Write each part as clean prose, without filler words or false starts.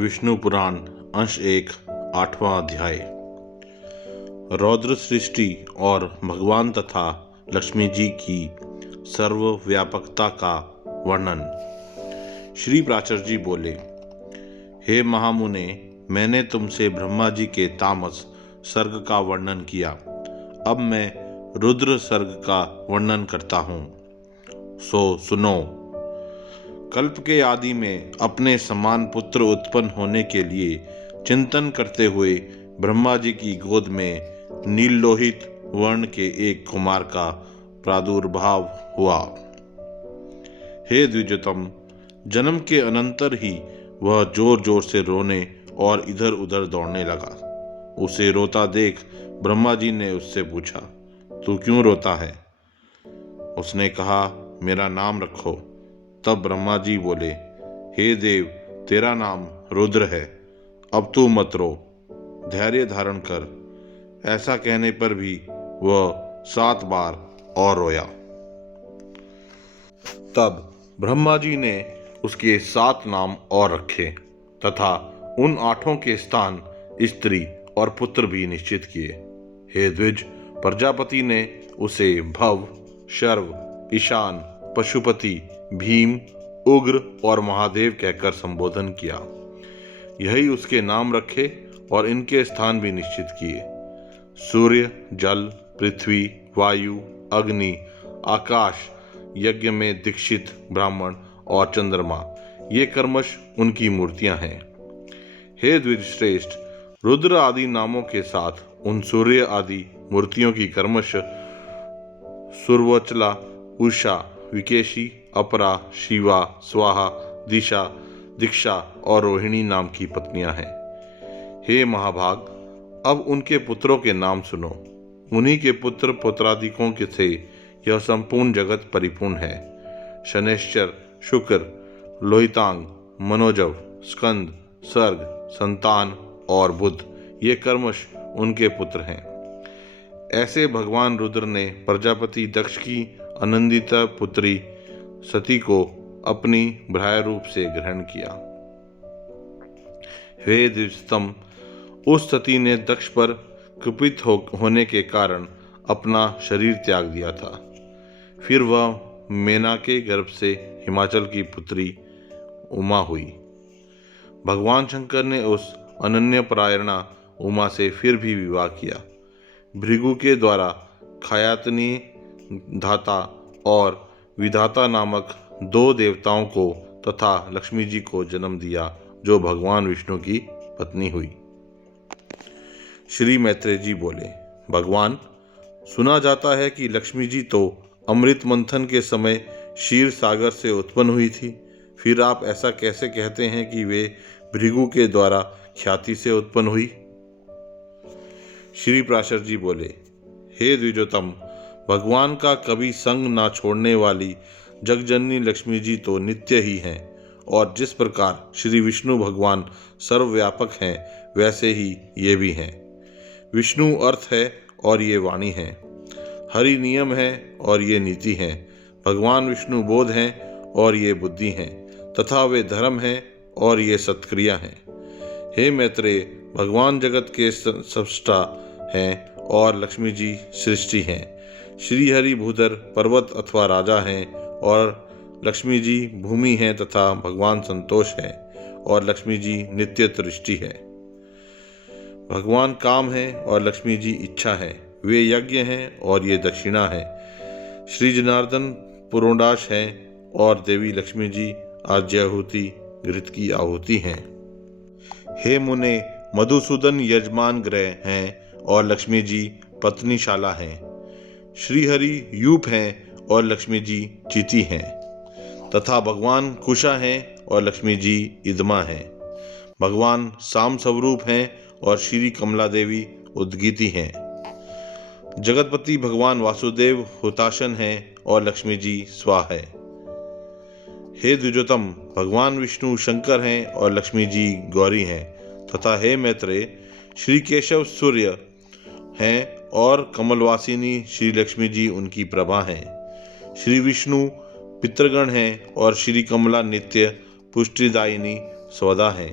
विष्णु पुराण अंश 1 8वां अध्याय। रौद्र सृष्टि और भगवान तथा लक्ष्मी जी की सर्वव्यापकता का वर्णन। श्री प्राचर जी बोले, हे महामुने, मैंने तुमसे ब्रह्मा जी के तामस सर्ग का वर्णन किया। अब मैं रुद्र सर्ग का वर्णन करता हूँ, सो सुनो। कल्प के आदि में अपने समान पुत्र उत्पन्न होने के लिए चिंतन करते हुए ब्रह्मा जी की गोद में नीललोहित वर्ण के एक कुमार का प्रादुर्भाव हुआ। हे द्विजोत्तम, जन्म के अनंतर ही वह जोर जोर से रोने और इधर उधर दौड़ने लगा। उसे रोता देख ब्रह्मा जी ने उससे पूछा, तू क्यों रोता है? उसने कहा, मेरा नाम रखो। तब ब्रह्मा जी बोले, हे देव, तेरा नाम रुद्र है। अब तू मत रो, धैर्य धारण कर। ऐसा कहने पर भी वह 7 बार और रोया। तब ब्रह्मा जी ने उसके 7 नाम और रखे तथा उन 8 के स्थान स्त्री और पुत्र भी निश्चित किए। हे द्विज, प्रजापति ने उसे भव, शर्व, ईशान, पशुपति, भीम, उग्र और महादेव कहकर संबोधन किया। यही उसके नाम रखे और इनके स्थान भी निश्चित किए। सूर्य, जल, पृथ्वी, वायु, अग्नि, आकाश, यज्ञ में दीक्षित ब्राह्मण और चंद्रमा, ये कर्मश उनकी मूर्तियां हैं। हे द्विजश्रेष्ठ, रुद्र आदि नामों के साथ उन सूर्य आदि मूर्तियों की कर्मश सुरवचला, उषा, विकेशी, अपरा, शिवा, स्वाहा, दिशा, दीक्षा और रोहिणी नाम की पत्नियां हैं। हे महाभाग, अब उनके पुत्रों के नाम सुनो। उन्हीं के पुत्र पुत्रादिकों के से यह संपूर्ण जगत परिपूर्ण है। शनैश्चर, शुक्र, लोहितांग, मनोजव, स्कंद, सर्ग, संतान और बुध, ये कर्मश उनके पुत्र हैं। ऐसे भगवान रुद्र ने प्रजापति दक्ष की अनंदिता पुत्री सती को अपनी भ्राय रूप से ग्रहण किया। हे द्विजोत्तम, उस सती ने दक्ष पर कुपित होने के कारण अपना शरीर त्याग दिया था। फिर वह मेना के गर्भ से हिमाचल की पुत्री उमा हुई। भगवान शंकर ने उस अनन्य परायणा उमा से फिर भी विवाह किया। भृगु के द्वारा खायातनी, धाता और विधाता नामक 2 देवताओं को तथा लक्ष्मी जी को जन्म दिया, जो भगवान विष्णु की पत्नी हुई। श्री मैत्रेय जी बोले, भगवान, सुना जाता है कि लक्ष्मी जी तो अमृत मंथन के समय क्षीर सागर से उत्पन्न हुई थी। फिर आप ऐसा कैसे कहते हैं कि वे भृगु के द्वारा ख्याति से उत्पन्न हुई? श्री प्राशर जी बोले, हे द्विजोत्तम, भगवान का कभी संग ना छोड़ने वाली जगजननी लक्ष्मी जी तो नित्य ही हैं, और जिस प्रकार श्री विष्णु भगवान सर्वव्यापक हैं, वैसे ही ये भी हैं। विष्णु अर्थ है और ये वाणी है। हरि नियम है और ये नीति है। भगवान विष्णु बोध हैं और ये बुद्धि हैं, तथा वे धर्म हैं और ये सत्क्रिया हैं। हे मैत्रेय, भगवान जगत के सृष्टा हैं और लक्ष्मी जी सृष्टि हैं। श्री हरि भूधर पर्वत अथवा राजा हैं और लक्ष्मी जी भूमि हैं, तथा भगवान संतोष है और लक्ष्मी जी नित्य दृष्टि है। भगवान काम है और लक्ष्मी जी इच्छा है। वे यज्ञ हैं और ये दक्षिणा है। श्री जनार्दन पुरोडाश हैं और देवी लक्ष्मी जी आज्याहुति घृत की आहुति हैं। हे मुने, मधुसूदन यजमान ग्रह हैं और लक्ष्मी जी पत्नीशाला हैं। श्री हरि यूप हैं और लक्ष्मी जी चिति हैं, तथा भगवान कुशा हैं और लक्ष्मी जी इदमा हैं। भगवान साम स्वरूप हैं और श्री कमला देवी उद्गीति हैं। जगतपति भगवान वासुदेव हुताशन हैं और लक्ष्मी जी स्वा है। हे द्विजोत्तम, भगवान विष्णु शंकर हैं और लक्ष्मी जी गौरी हैं, तथा हे मैत्रेय, श्री केशव सूर्य हैं और कमलवासिनी श्री लक्ष्मी जी उनकी प्रभा हैं। श्री विष्णु पितृगण हैं और श्री कमला नित्य पुष्टिदायिनी स्वदा हैं।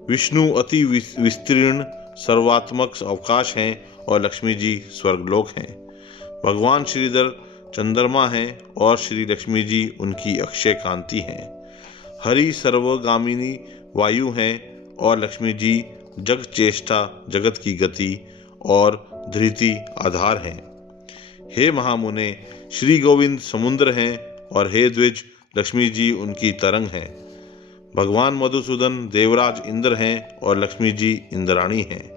विष्णु अति विस्तीर्ण सर्वात्मक अवकाश हैं और लक्ष्मी जी स्वर्गलोक हैं। भगवान श्रीधर चंद्रमा हैं और श्री लक्ष्मी जी उनकी अक्षय कांति हैं। हरि सर्वगामिनी वायु हैं और लक्ष्मी जी जग चेष्टा जगत की गति और धृति आधार हैं। हे महामुने, श्री गोविंद समुद्र हैं और हे द्विज लक्ष्मी जी उनकी तरंग हैं। भगवान मधुसूदन देवराज इंद्र हैं और लक्ष्मी जी इंद्राणी हैं।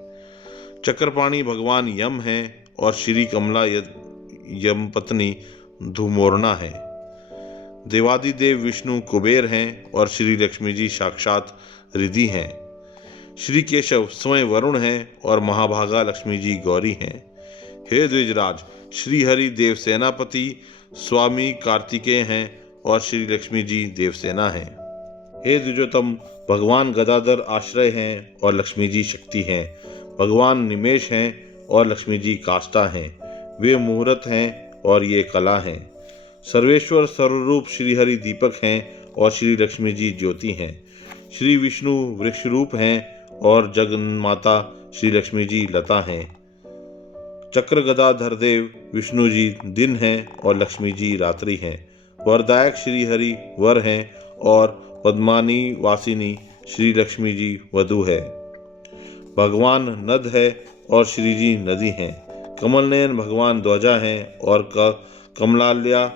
चक्रपाणी भगवान यम हैं और श्री कमला यम पत्नी धूमोरना है। देवादिदेव विष्णु कुबेर हैं और श्री लक्ष्मी जी साक्षात रिधि हैं। श्री केशव स्वयं वरुण हैं और महाभागा लक्ष्मी जी गौरी हैं। हे द्विजराज, श्री हरि देवसेनापति स्वामी कार्तिकेय हैं और श्री लक्ष्मी जी देवसेना हैं। हे द्विजोत्तम, भगवान गदाधर आश्रय हैं और लक्ष्मी जी शक्ति हैं। भगवान निमेष हैं और लक्ष्मी जी काष्ठा हैं। वे मुहूर्त हैं और ये कला हैं। सर्वेश्वर सर्वरूप श्री हरि दीपक हैं और श्री लक्ष्मी जी ज्योति हैं। श्री विष्णु वृक्ष रूप हैं और जगन्माता श्री लक्ष्मी जी लता हैं। चक्र गदाधर देव विष्णु जी दिन हैं और लक्ष्मी जी रात्रि हैं। वरदायक श्री हरि वर हैं और पद्मानी वासिनी श्री लक्ष्मी जी वधु है। भगवान नद है और श्री जी नदी हैं। कमल नयन भगवान ध्वजा हैं और कमलाल्या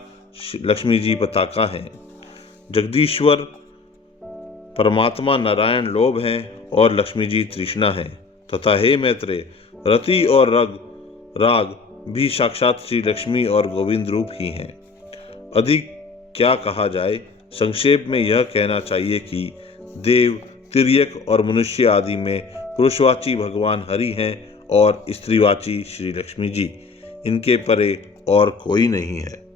लक्ष्मी जी पताका हैं। जगदीश्वर परमात्मा नारायण लोभ हैं और लक्ष्मी जी तृष्णा हैं। तथा हे मैत्रेय, रति और राग भी साक्षात श्री लक्ष्मी और गोविंद रूप ही हैं। अधिक क्या कहा जाए, संक्षेप में यह कहना चाहिए कि देव, तिर्यक और मनुष्य आदि में पुरुषवाची भगवान हरि हैं और स्त्रीवाची श्री लक्ष्मी जी। इनके परे और कोई नहीं है।